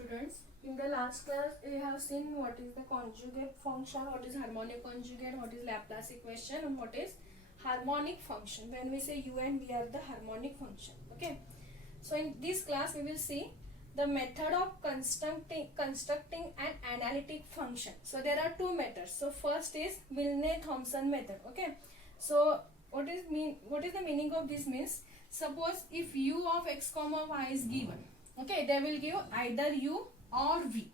students. In the last class, we have seen what is the conjugate function, what is harmonic conjugate, what is Laplace equation, and what is harmonic function. When we say u and v are the harmonic function. Okay. So in this class, we will see the method of constructing an analytic function. So there are two methods. So first is Milne-Thomson method. Okay. So what is the meaning of this means? Suppose if u of x comma y is given, okay, they will give either u or v.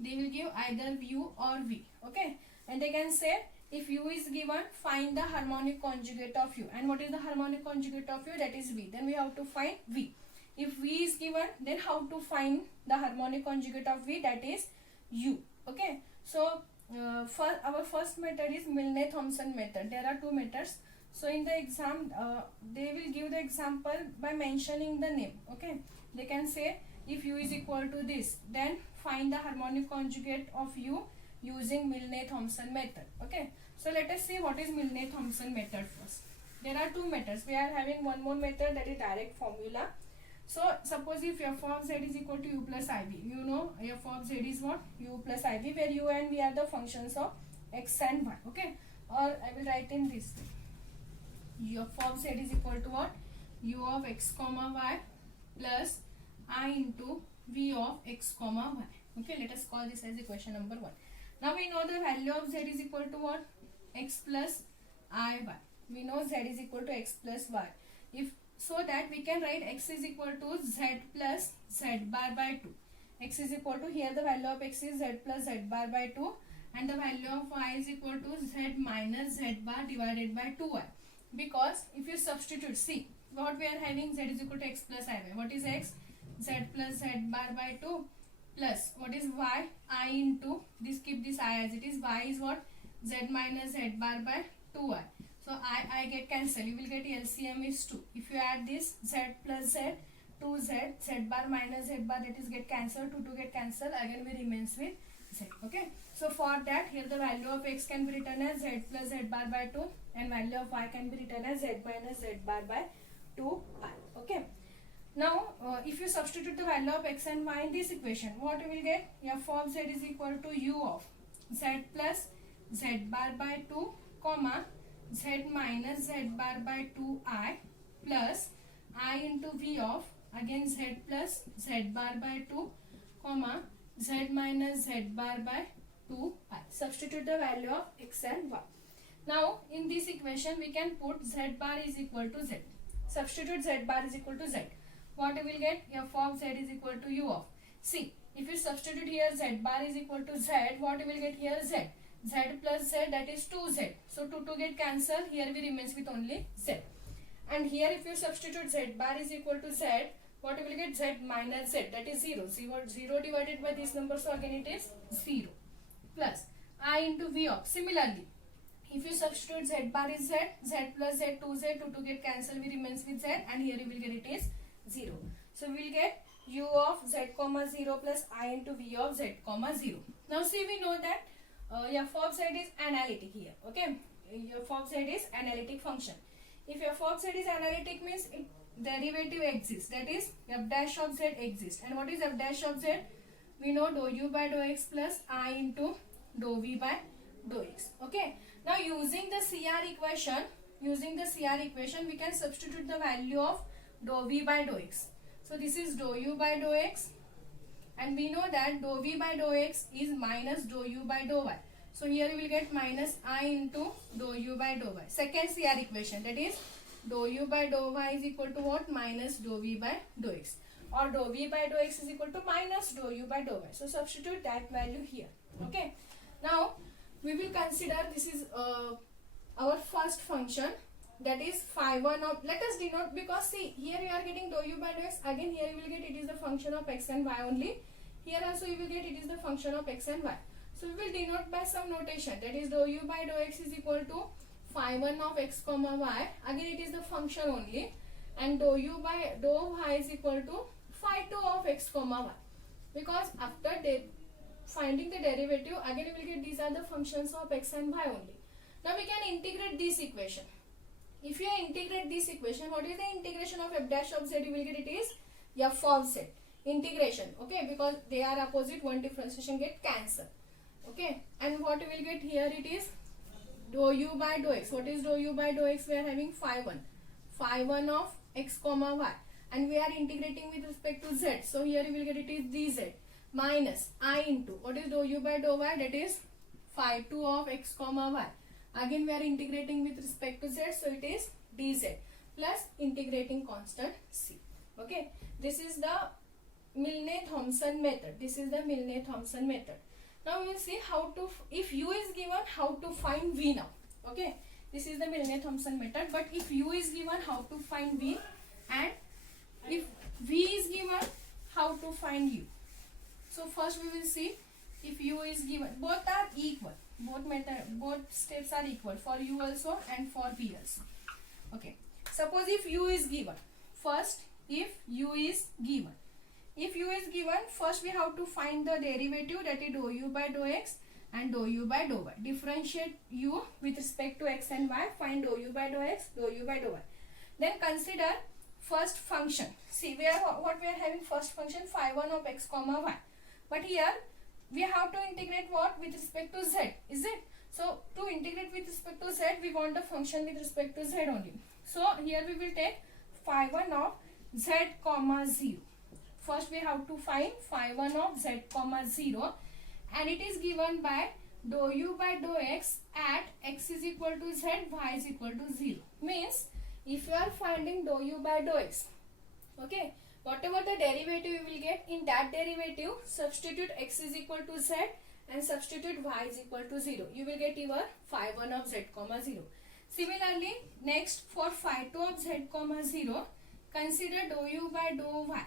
They will give either u or v. Okay, and they can say if u is given, find the harmonic conjugate of u. And what is the harmonic conjugate of u? That is v. Then we have to find v. If v is given, then how to find the harmonic conjugate of v? That is u. Okay, so our first method is Milne-Thomson method. There are two methods. So in the exam, they will give the example by mentioning the name. Okay, they can say if u is equal to this, then find the harmonic conjugate of u using Milne-Thomson method. Okay, so let us see what is Milne-Thomson method first. There are two methods. We are having one more method, that is direct formula. So suppose if f of z is equal to u plus iv, you know f of z is what? U plus iv, where u and v are the functions of x and y. Okay, or I will write in this way. F of z is equal to what? U of x comma y plus I into v of x comma y. Okay, let us call this as equation number 1. Now we know the value of z is equal to what? X plus I y. We know z is equal to x plus y. If so that we can write x is equal to z plus z bar by 2. X is equal to, here the value of x is z plus z bar by 2, and the value of y is equal to z minus z bar divided by 2y. Because if you substitute, see what we are having, z is equal to x plus I y. What is x? Z plus z bar by 2 plus what is y? I into this, keep this I as it is. Y is what? Z minus z bar by 2y. So I get cancelled. You will get LCM is 2. If you add this z plus z, 2z, z bar minus z bar, that is get cancelled. 2 get cancelled. Again we remains with z. Okay. So for that, here the value of x can be written as z plus z bar by 2, and value of y can be written as z minus z bar by 2i. Okay. Now, if you substitute the value of x and y in this equation, what you will get? F of z is equal to u of z plus z bar by 2, comma z minus z bar by 2i plus I into v of again z plus z bar by 2, comma z minus z bar by 2i. Substitute the value of x and y. Now, in this equation, we can put z bar is equal to z. Substitute z bar is equal to z. What you will get? F of z is equal to u of. See, if you substitute here z bar is equal to z, what you will get here? Z. Z plus z, that is 2z. So 2 get cancelled. Here we remains with only z. And here if you substitute z bar is equal to z, what you will get? Z minus z, that is 0. 0 divided by this number, so again it is 0. Plus I into v of. Similarly, if you substitute z bar is z, z plus z, 2z, 2 get cancelled, we remains with z, and here you will get it is 0. So we will get u of z comma 0 plus I into v of z comma 0. Now see, we know that f of z is analytic here. Okay, f of z is analytic function. If f of z is analytic means it derivative exists, that is f dash of z exists. And what is f dash of z? We know dou u by dou x plus I into dou v by dou x. Okay, now using the CR equation, we can substitute the value of dou v by dou x. So this is dou u by dou x, and we know that dou v by dou x is minus dou u by dou y. So here you will get minus I into dou u by dou y. Second CR equation, that is dou u by dou y is equal to what? Minus dou v by dou x, or dou v by dou x is equal to minus dou u by dou y. So substitute that value here. Okay. Now we will consider this is our first function, that is phi 1 of, let us denote, because see here you are getting dou u by dou x, again here you will get it is the function of x and y only. Here also you will get it is the function of x and y. So we will denote by some notation, that is dou u by dou x is equal to phi 1 of x comma y, again it is the function only, and dou u by dou y is equal to phi 2 of x comma y, because after finding the derivative, again you will get these are the functions of x and y only. Now we can integrate this equation. If you integrate this equation, what is the integration of f dash of z? You will get it is f of z. integration, okay, because they are opposite, one differentiation get cancelled, okay. And what we will get here, it is dou u by dou x. What is dou u by dou x? We are having phi 1 of x comma y, and we are integrating with respect to z, so here you will get it is dz minus I into what is dou u by dou y, that is phi 2 of x comma y. Again we are integrating with respect to z, so it is dz plus integrating constant c, okay. This is the Milne-Thomson method. This is the Milne-Thomson method. Now we will see how to, if u is given, how to find v now, okay. This is the Milne-Thomson method, but if u is given, how to find v, and if v is given, how to find u. So first we will see, if u is given, both are equal, both steps are equal for u also and for v also, okay. Suppose if u is given, first if u is given, first we have to find the derivative, that is dou u by dou x and dou u by dou y. Differentiate u with respect to x and y, find dou u by dou x, dou u by dou y. Then consider first function. See, what we are having, first function phi 1 of x comma y, but here we have to integrate what with respect to z, is it? So to integrate with respect to z, we want the function with respect to z only. So here we will take phi 1 of z comma 0. First we have to find phi 1 of z comma 0, and it is given by dou u by dou x at x is equal to z, y is equal to 0. Means if you are finding dou u by dou x, okay, whatever the derivative you will get, in that derivative substitute x is equal to z and substitute y is equal to 0. You will get your phi 1 of z comma 0. Similarly, next for phi 2 of z comma 0, consider dou u by dou y,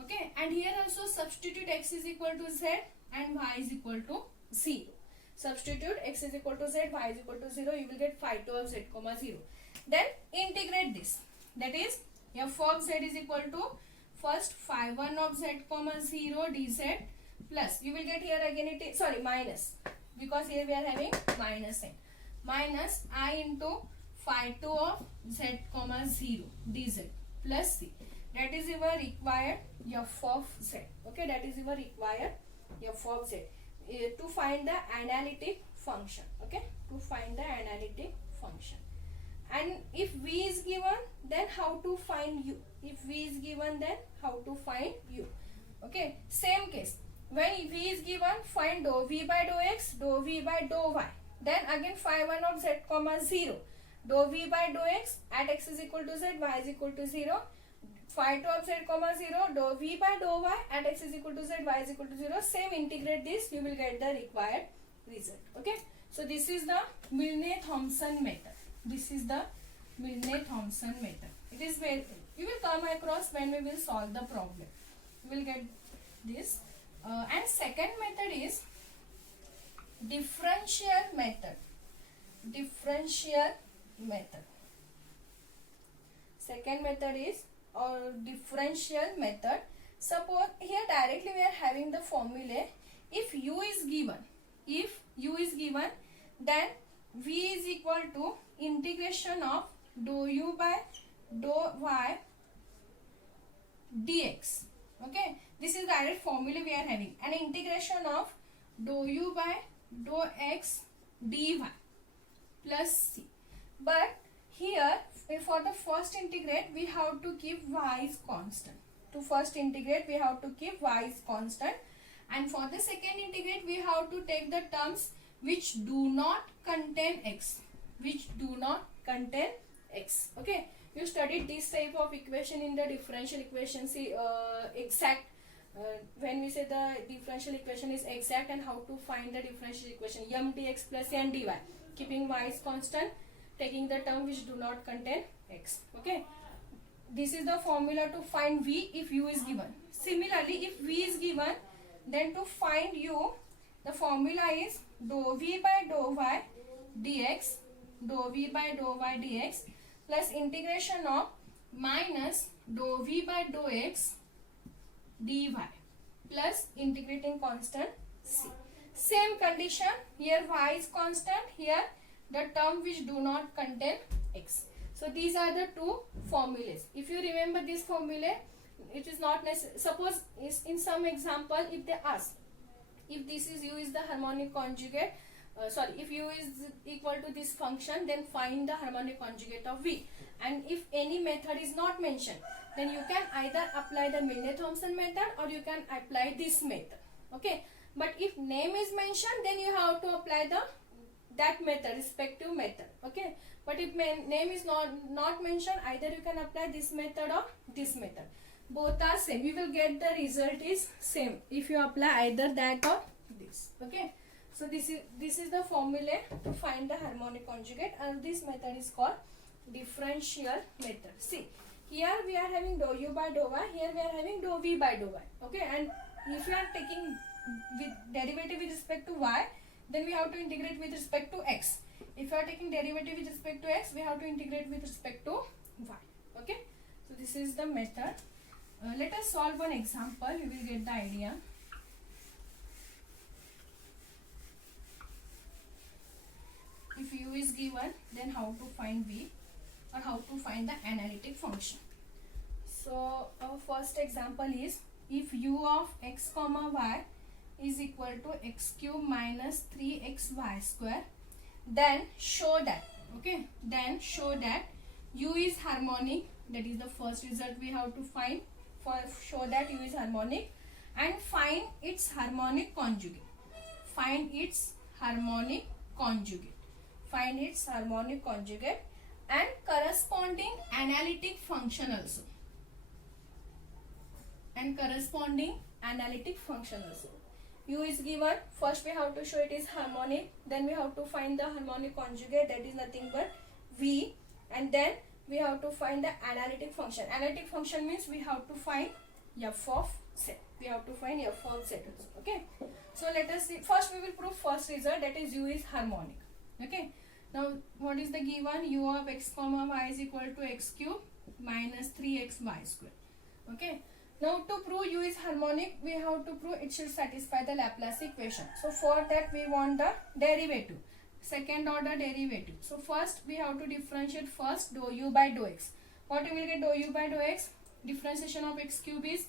okay, and here also substitute x is equal to z and y is equal to 0. Substitute x is equal to z, y is equal to 0, you will get phi 2 of z comma 0. Then integrate this, that is f of z is equal to first phi 1 of z comma 0 dz plus, you will get here again it is, sorry, minus, because here we are having minus sign, minus I into phi 2 of z comma 0 dz plus c. That is your required f of z, okay, that is your required f of z to find the analytic function, okay, to find the analytic function. And if v is given, then how to find u? If v is given, then how to find u, okay. Same case, when v is given, find dou v by dou x, dou v by dou y. Then again phi 1 of z comma 0, dou v by dou x at x is equal to z, y is equal to 0. Phi 2 of z comma 0, dou v by dou y at x is equal to z, y is equal to 0. Same, integrate this, you will get the required result, okay. So this is the Milne-Thomson method. This is the Milne-Thomson method. It is where you will come across when we will solve the problem. You will get this. And second method is differential method. Differential method. Second method is differential method. Suppose here directly we are having the formula. If u is given, then v is equal to integration of dou u by dou y dx, okay. This is direct formula we are having, and integration of dou u by dou x dy plus c. But here for the first integrate we have to keep y is constant. To first integrate we have to keep y is constant, and for the second integrate we have to take the terms which do not contain x, okay. You studied this type of equation in the differential equation. See, exact, when we say the differential equation is exact, and how to find the differential equation, m dx plus n dy, keeping y is constant, taking the term which do not contain x, okay. This is the formula to find v if u is given. Similarly, if v is given, then to find u, the formula is dou v by dou y dx, dou v by dou y dx plus integration of minus dou v by dou x dy plus integrating constant c. Same condition, here y is constant, here the term which do not contain x. So these are the two formulas. If you remember this formula, it is not necessary. Suppose is in some example, if they ask if this is u is the harmonic conjugate, if u is equal to this function, then find the harmonic conjugate of v. And if any method is not mentioned, then you can either apply the Milne-Thomson method or you can apply this method. Okay, but if name is mentioned, then you have to apply that method, respective method. Okay, but if name is not mentioned, either you can apply this method or this method. Both are same. You will get the result is same if you apply either that or this. Okay, so this is the formula to find the harmonic conjugate, and this method is called differential method. See, here we are having dou u by dou y, here we are having dou v by dou y. Okay, and if you are taking with derivative with respect to y, then we have to integrate with respect to x. If you are taking derivative with respect to x, we have to integrate with respect to y. Okay, so this is the method. Let us solve one example, you will get the idea. If u is given, then how to find v, or how to find the analytic function. So our first example is, if u of x comma y is equal to x cube minus 3xy square, then show that, okay, then show that u is harmonic. That is the first result we have to find. For show that u is harmonic, and find its harmonic conjugate. Find its harmonic conjugate. Find its harmonic conjugate and corresponding analytic function also. And corresponding analytic function also. U is given. First we have to show it is harmonic. Then we have to find the harmonic conjugate, that is nothing but v. And then we have to find the analytic function. Analytic function means we have to find f of z. We have to find f of z also. Okay. So let us see. First we will prove first result, that is u is harmonic. Okay. Now what is the given? U of x comma y is equal to x cube minus 3xy square. Okay. Now to prove u is harmonic, we have to prove it should satisfy the Laplace equation. So for that we want the derivative. Second order derivative. So first we have to differentiate first dou u by dou x. What we will get? Dou u by dou x, differentiation of x cube is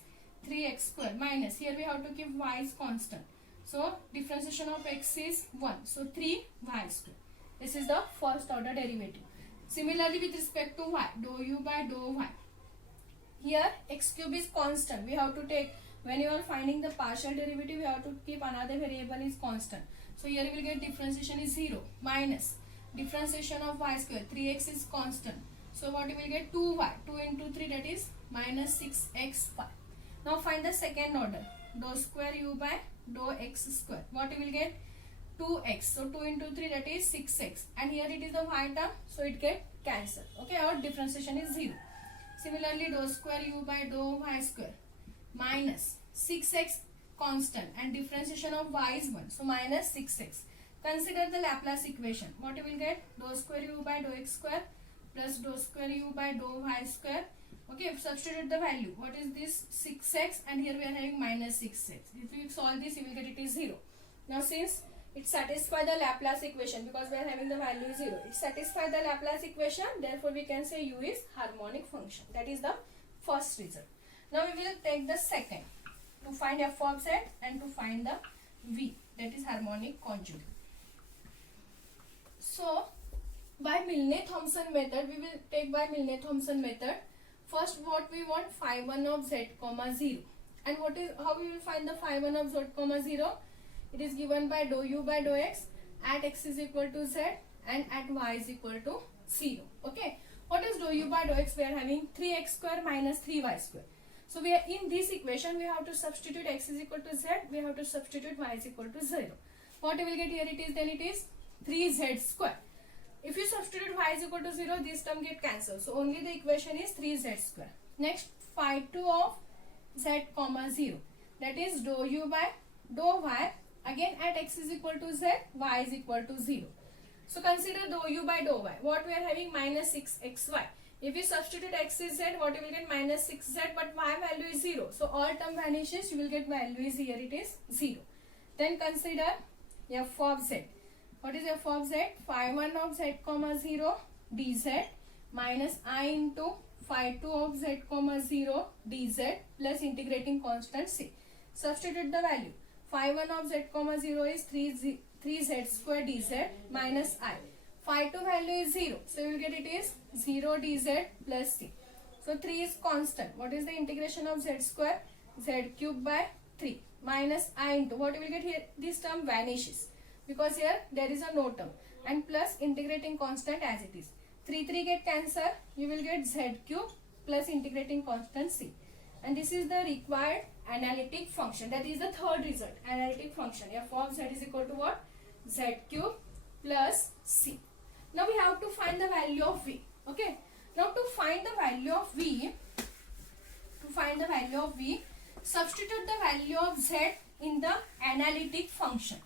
3x square minus, here we have to keep y is constant. So differentiation of x is 1. So 3y square. This is the first order derivative. Similarly with respect to y, dou u by dou y. Here x cube is constant. We have to take, when you are finding the partial derivative, you have to keep another variable is constant. So here you will get differentiation is 0 minus differentiation of y square, 3x is constant. So what you will get? 2y, 2 into 3, that is minus 6xy. Now find the second order, dou square u by dou x square. What you will get? 2x. So 2 into 3, that is 6x. And here it is the y term, so it get cancelled. Okay, our differentiation is 0. Similarly, dou square u by dou y square minus 6x constant, and differentiation of y is 1. So minus 6x. Consider the Laplace equation. What you will get? Dou square u by dou x square plus dou square u by dou y square. Okay, substitute the value. What is this? 6x, and here we are having minus 6x. If you solve this, you will get it is 0. Now since it satisfies the Laplace equation, because we are having the value 0, it satisfies the Laplace equation, therefore we can say u is harmonic function. That is the first result. Now we will take the second, to find f of z and to find the v, that is harmonic conjugate. So by Milne-Thomson method, we will take by Milne-Thomson method. First what we want? Phi 1 of z comma 0. And what is, how we will find the phi 1 of z comma 0? It is given by dou u by dou x at x is equal to z and at y is equal to 0. Okay. What is dou u by dou x? We are having 3x square minus 3y square. So we are in this equation, we have to substitute x is equal to z, we have to substitute y is equal to 0. What we will get here? It is, then it is 3z square. If you substitute y is equal to 0, this term get cancelled. So only the equation is 3z square. Next, phi 2 of z comma 0. That is dou u by dou y. Again at x is equal to z, y is equal to 0. So consider dou u by dou y. What we are having? Minus 6xy. If you substitute x is z, what you will get? Minus 6z, but y value is 0. So all term vanishes, you will get value is here, it is 0. Then consider f of z. What is f of z? Phi 1 of z comma 0 dz minus I into phi2 of z comma 0 dz plus integrating constant c. Substitute the value. Phi1 of z comma 0 is 3z square dz minus I. Phi2 value is 0. So you will get it is 0 dz plus c. So 3 is constant. What is the integration of z square? Z cube by 3 minus I into what you will get here? This term vanishes because here there is a no term, and plus integrating constant as it is. 3 get cancelled. You will get z cube plus integrating constant c. And this is the required analytic function. That is the third result. Analytic function. F of z is equal to what? Z cube plus c. Now we have to find the value of v. Okay. Now to find the value of v, substitute the value of z in the analytic function.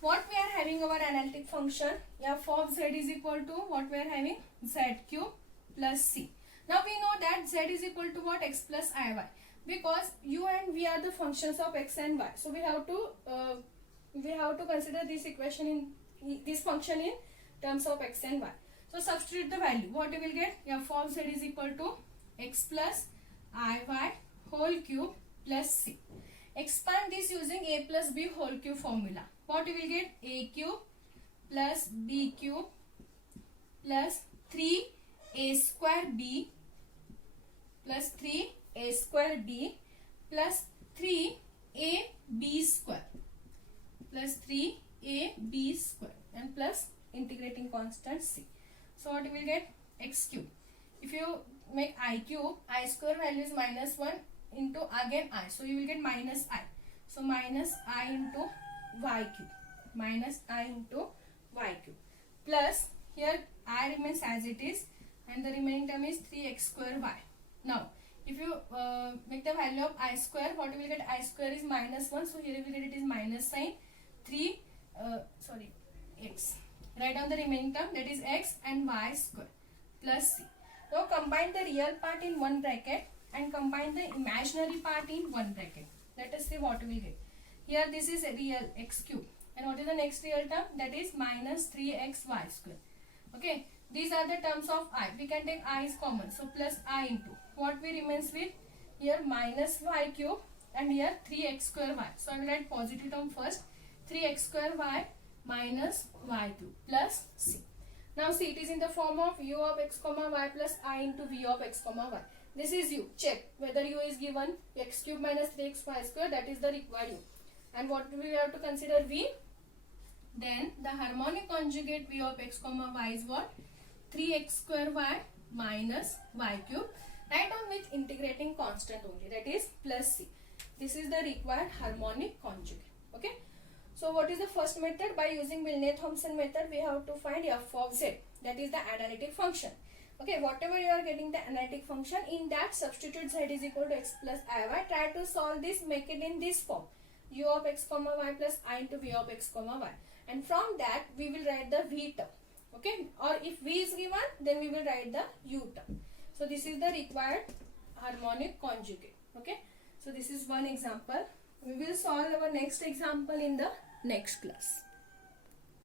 What we are having our analytic function? F of z is equal to what we are having? Z cube plus c. Now we know that z is equal to what? X plus iy, because u and v are the functions of x and y. So we have to consider this equation in this function in terms of x and y. So substitute the value. What you will get? F of z is equal to x plus iy whole cube plus c. Expand this using a plus b whole cube formula. What you will get? A cube plus b cube plus 3a square b plus 3a square b plus 3ab square plus 3ab square and plus integrating constant c. So what you will get? X cube. If you make I cube, I square value is minus 1 into again I. So you will get minus I. So minus I into y cube. Minus I into y cube. Plus here I remains as it is and the remaining term is 3x square y. Now if you make the value of I square, what you will get? I square is minus 1. So here you will get it is minus sign 3 x. Write down the remaining term, that is x and y square plus c. Now combine the real part in one bracket and combine the imaginary part in one bracket. Let us see what we will get. Here this is a real x cube. And what is the next real term? That is minus 3xy square. Okay. These are the terms of I. We can take I is common. So plus I into. What we remains with? Here minus y cube and here 3x square y. So I will write positive term first. 3x square y minus y cube plus c. Now see, it is in the form of u of x comma y plus I into v of x comma y. This is u. Check whether u is given x cube minus 3xy square, that is the required u. And what we have to consider? V. Then the harmonic conjugate v of x comma y is what? 3x square y minus y cube. Write on with integrating constant only, that is plus c. This is the required harmonic conjugate. Okay. So what is the first method? By using Milne-Thomson method, we have to find f of z. That is the analytic function. Okay, whatever you are getting the analytic function, in that substitute z is equal to x plus iy. Try to solve this, make it in this form. U of x comma y plus I into v of x comma y. And from that, we will write the v term. Okay, or if v is given, then we will write the u term. So this is the required harmonic conjugate. Okay, so this is one example. We will solve our next example in the next class.